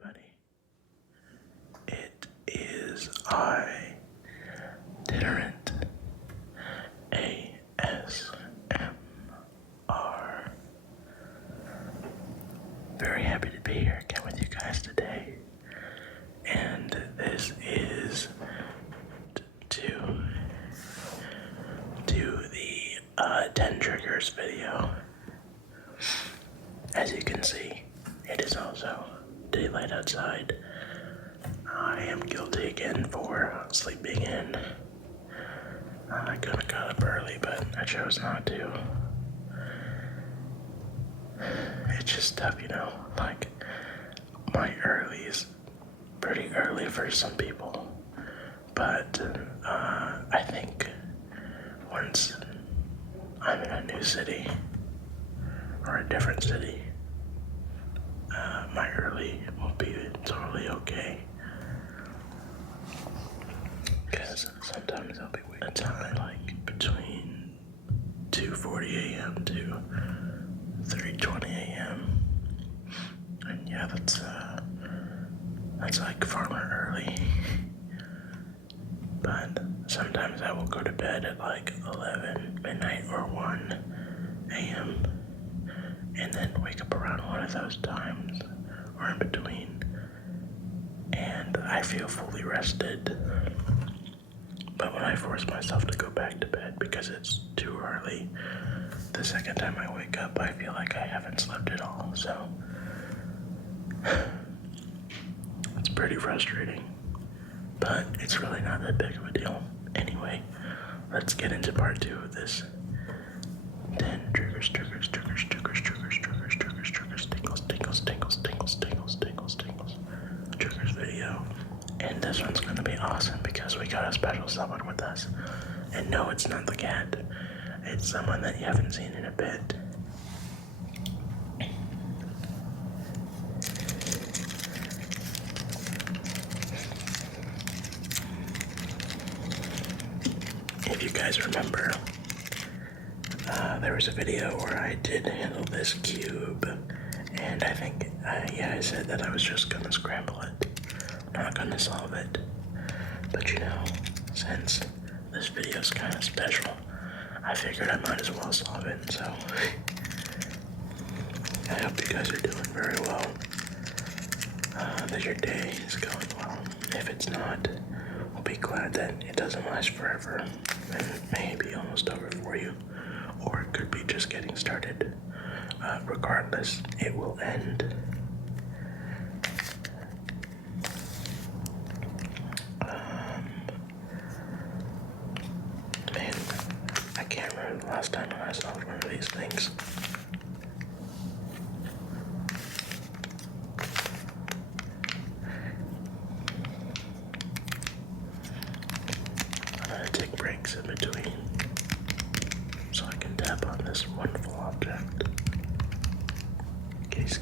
everybody. It is iTinerant ASMR. Very happy to be here again with you guys today. And this is to do the 10 triggers video. As you can see, it is also daylight outside. I am guilty again for sleeping in. I could have got up early, but I chose not to. It's just tough, you know, like my early is pretty early for some people, but I think once I'm in a new city or a different city, my early will be totally okay. Because sometimes I'll be waking up like between 2:40 a.m. to 3:20 a.m. And yeah, that's like farmer early. But sometimes I will go to bed at like 11 midnight or 1 a.m. and then wake up around one of those times or in between, and I feel fully rested. But when I force myself to go back to bed because it's too early, the second time I wake up, I feel like I haven't slept at all. So it's pretty frustrating, but it's really not that big of a deal. Anyway, let's get into part 2 of this 10 triggers, tingles, triggers video. And this one's gonna be awesome because we got a special someone with us. And no, it's not the cat. It's someone that you haven't seen in a bit. If you guys remember, there was a video where I did handle this cube, and I think, I said that I was just gonna scramble it, not gonna solve it. But you know, since this video's kind of special, I figured I might as well solve it, so I hope you guys are doing very well, that your day is going well. If it's not, we'll be glad that it doesn't last forever, and it may be almost over for you, or it could be just getting started. Regardless, it will end. Man, I can't remember the last time I solved one of these things. I'm gonna take breaks in between so I can tap on this wonderful object. Case.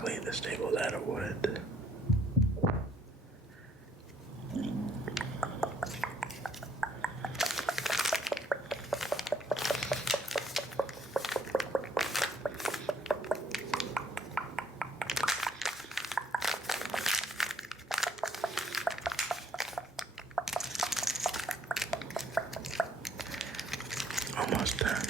Luckily, this table's out of wood. Almost done.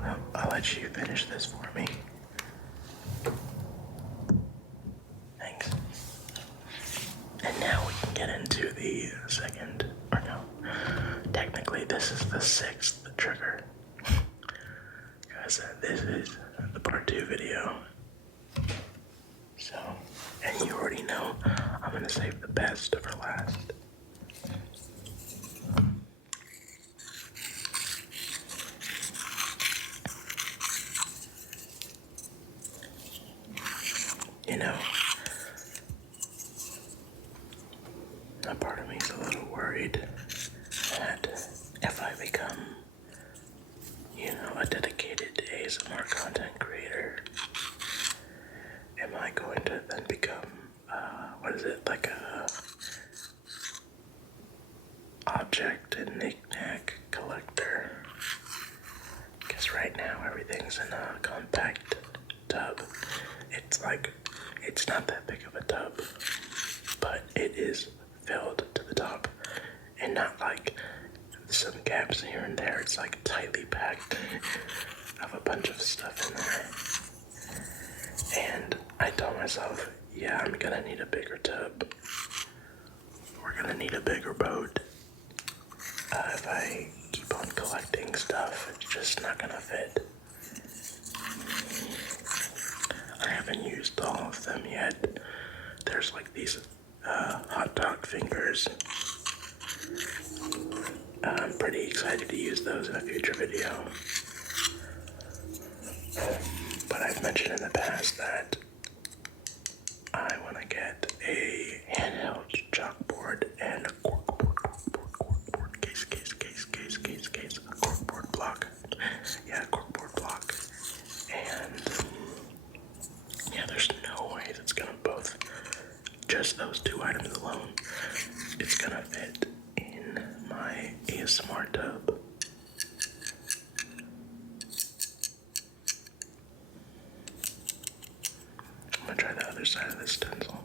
Well, I'll let you finish this for me. Thanks. And now we can get into the second, or no, technically this is the 6th trigger. Because this is the part 2 video. So, and you already know I'm gonna save the best for last. You know, a part of me is a little worried that if I become, you know, a dedicated ASMR content creator, am I going to then become, like a object and knick-knack collector? Because right now everything's in a compact tub. It's not that big of a tub, but it is filled to the top, and not like some gaps here and there. It's like tightly packed of a bunch of stuff in there. And I told myself, yeah, I'm gonna need a bigger tub. We're gonna need a bigger boat. If I keep on collecting stuff, it's just not gonna fit. I haven't used all of them yet. There's like these hot dog fingers. I'm pretty excited to use those in a future video. But I've mentioned in the past that I want to get a handheld chalkboard and a corkboard case, a corkboard block. Yeah, a corkboard block. And yeah, there's no way that's gonna both, just those 2 items alone, it's gonna fit in my ASMR tub. I'm gonna try the other side of this stencil.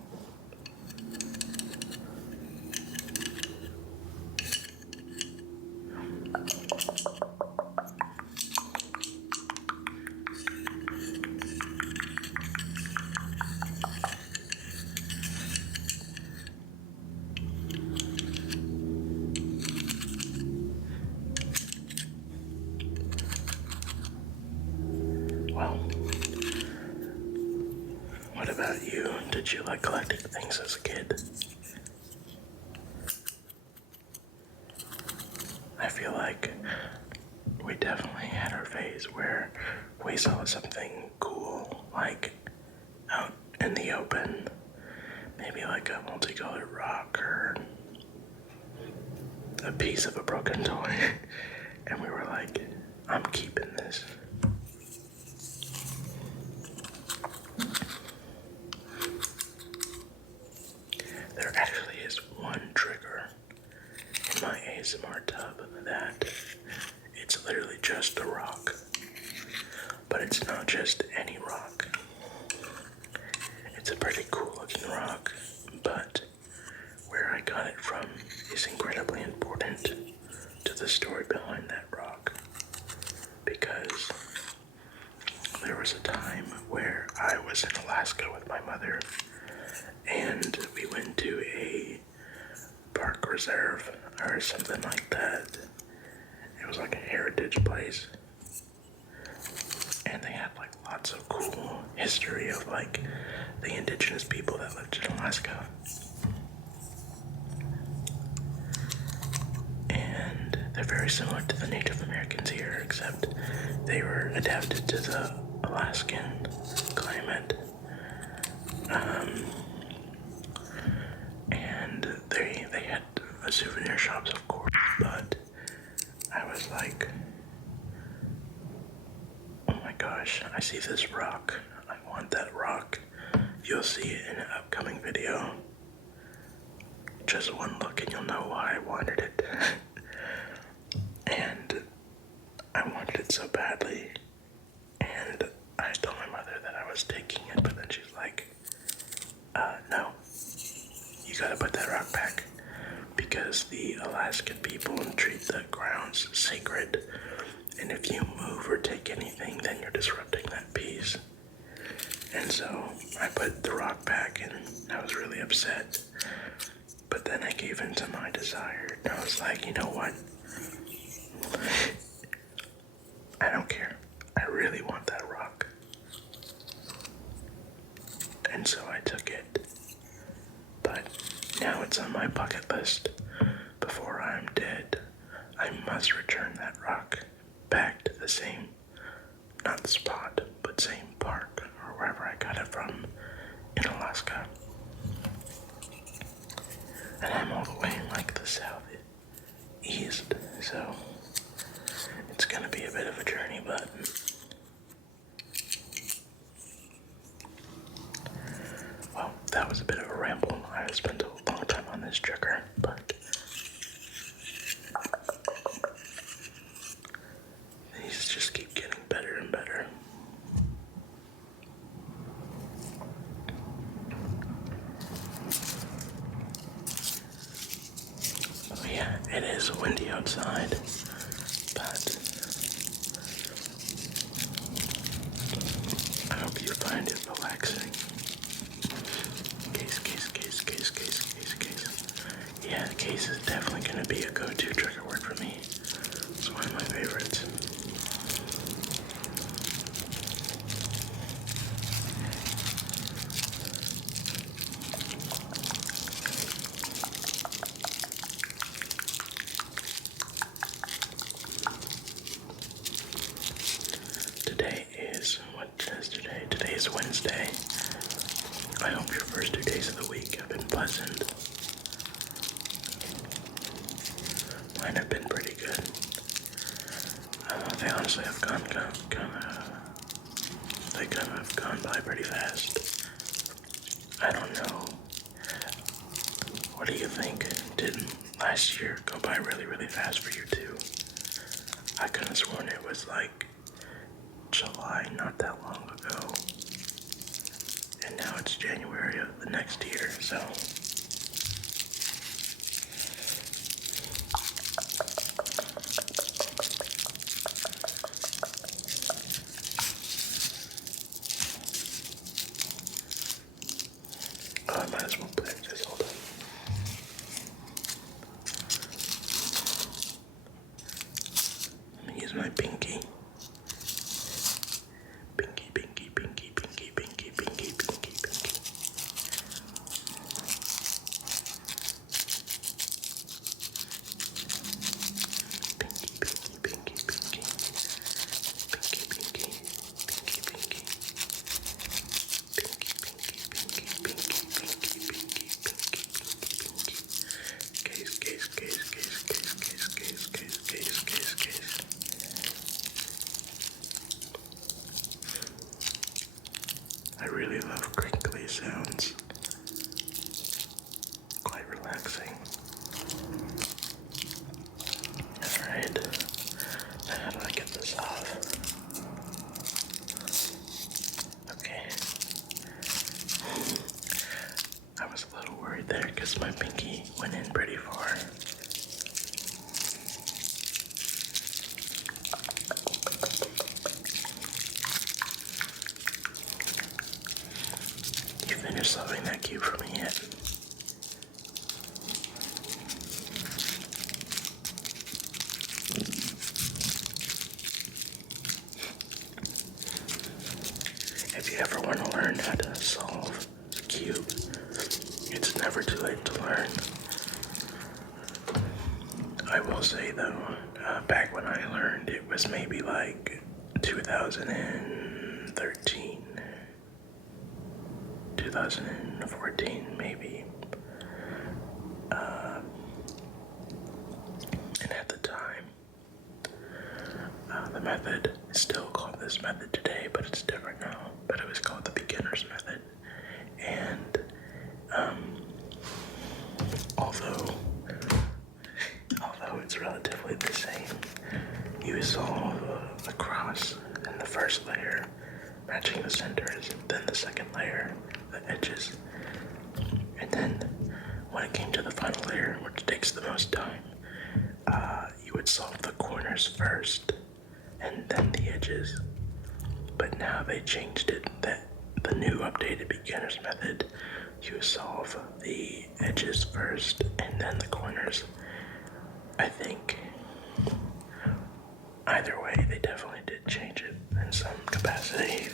Well, what about you? Did you like collecting things as a kid? I feel like we definitely had our phase where we saw something cool, like out in the open, maybe like a multicolored rock or a piece of a broken toy, and we were like, I'm keeping this. There actually is one trigger in my ASMR tub that it's literally just a rock. But it's not just any rock. It's a pretty cool looking rock, but where I got it from is incredibly important to the story behind that rock. Because there was a time where I was in Alaska with my mother, and we went to a park reserve or something like that. It was like a heritage place, and they had like lots of cool history of like the indigenous people that lived in Alaska. And they're very similar to the Native Americans here, except they were adapted to the Alaskan souvenir shops, of course, but I was like, oh my gosh, I see this rock. I want that rock. You'll see it in an upcoming video. Just one look and you'll know why I wanted it. And I wanted it so badly. And I told my mother that I was taking it, but then she's like, no. You gotta put that rock back. Because the Alaskan people treat the grounds sacred. And if you move or take anything, then you're disrupting that peace. And so I put the rock back and I was really upset. But then I gave in to my desire. And I was like, you know what? I don't care. I really want that rock. And so I took it. But now it's on my bucket list. Before I'm dead, I must return that rock back to the same, not spot, but same park or wherever I got it from in Alaska. And I'm all the way in like the southeast, so it's gonna be a bit of a journey, but well, that was a bit of a ramble. I spent a long time on this trigger, but these just keep getting better and better. Oh yeah, it is windy outside, but I hope you find it relaxing. Case. Yeah, case is definitely gonna be a go-to trigger word for me. It's one of my favorites. Today is Wednesday. I hope your first 2 days of the week have been pleasant. Mine have been pretty good. They honestly have gone by pretty fast. I don't know. What do you think? Did last year go by really, really fast for you too? I could have sworn it was like July not that long ago. And now it's January of the next year, so. Oh, I might as well practice. Hold on. Let me use my pinky. Pinky. I really love crinkly sounds. Quite relaxing. Alright. Now how do I get this off? Okay. I was a little worried there because my pinky went in pretty far. You finished solving that cube for me yet? If you ever want to learn how to solve a cube, it's never too late to learn. I will say though, back when I learned, it was maybe like 2013, 2014 maybe. method is still called this method today, but it's different now. But it was called the beginner's method. And although it's relatively the same, you solve a cross in the first layer, matching the centers, then the second layer, the edges, and then when it came to the final layer, which takes the most time, you would solve the corners first and then the edges. But now they changed it, that the new updated beginner's method, you solve the edges first and then the corners. I think either way, they definitely did change it in some capacity.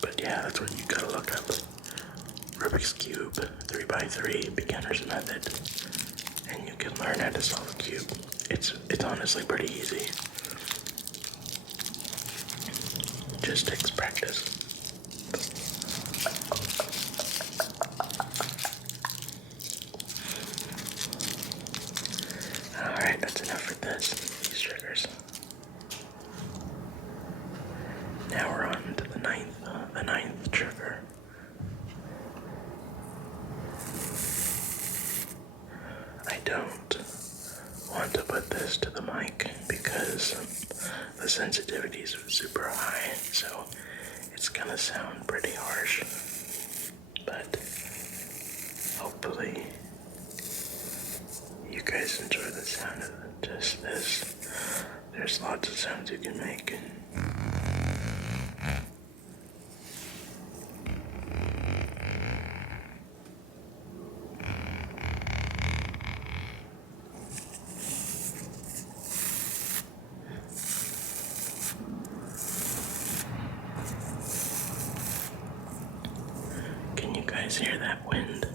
But yeah, that's what you gotta look up. Rubik's Cube 3x3 beginner's method, and you can learn how to solve a cube. It's honestly pretty easy. Just takes practice. Alright, that's enough for these triggers. Now we're on to the ninth trigger. I don't want to put this to the mic because the sensitivity is super high, so it's gonna sound pretty harsh. But hopefully you guys enjoy the sound of just this. There's lots of sounds you can make. Can you guys hear that wind?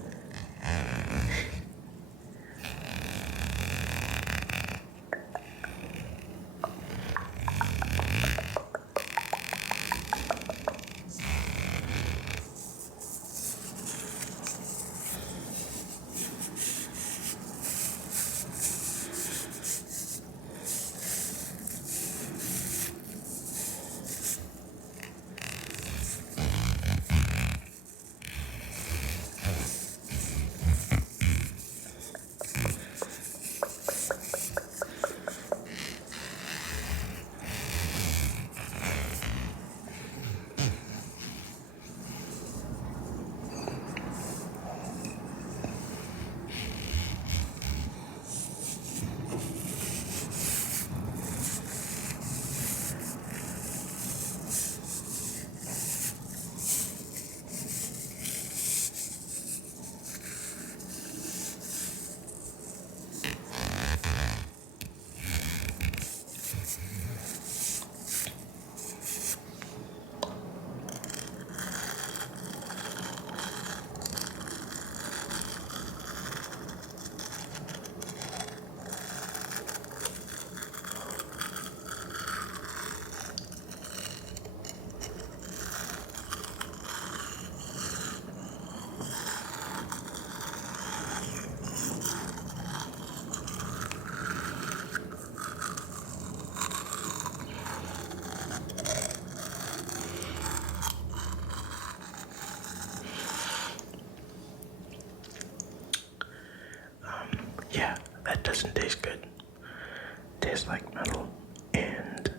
Yeah, that doesn't taste good. It tastes like metal, and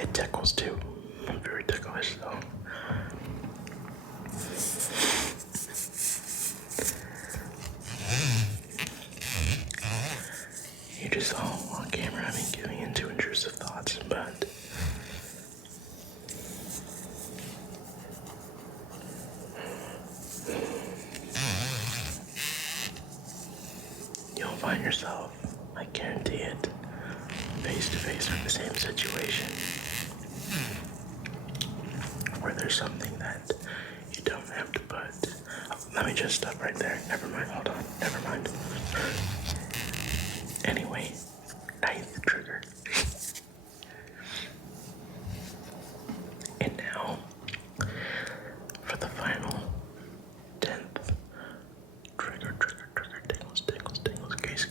it tickles too. I'm very ticklish, so. You just saw on camera me giving into intrusive thoughts, but you'll find yourself, I guarantee it, face to face with the same situation where there's something that you don't have to put. Oh, let me just stop right there. Never mind, hold on, never mind. Anyway, ninth trigger. And now, for the final 10th trigger, tingles, case.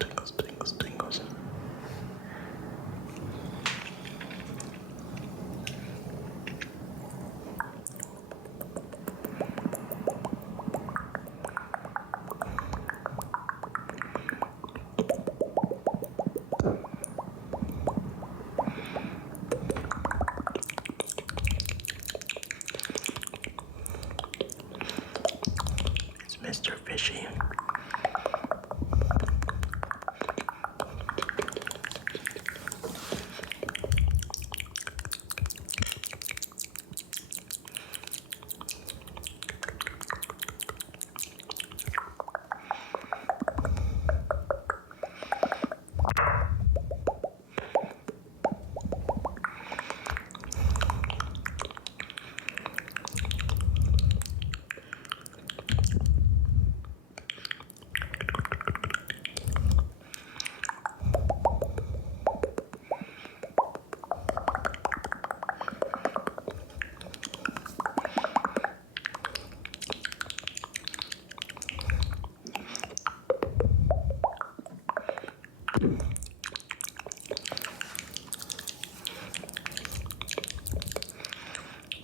tingles, tingles, tingles. It's Mr. Fishy.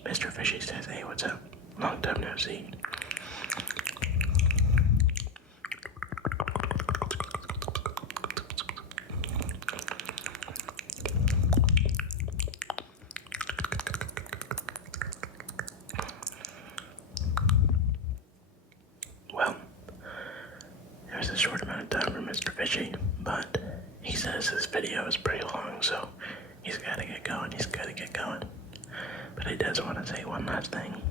Mr. Fishy says, hey, what's up? Long time no see. Well, it was a short amount of time for Mr. Fishy, but he says this video is pretty long, so he's gotta get going, But he does want to say one last thing.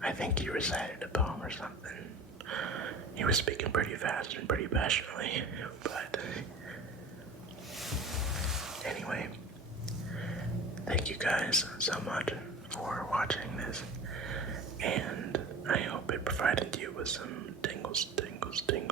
I think he recited a poem or something. He was speaking pretty fast and pretty passionately, but anyway, thank you guys so much for watching this, and I hope it provided you with some tingles, tingles, tingles.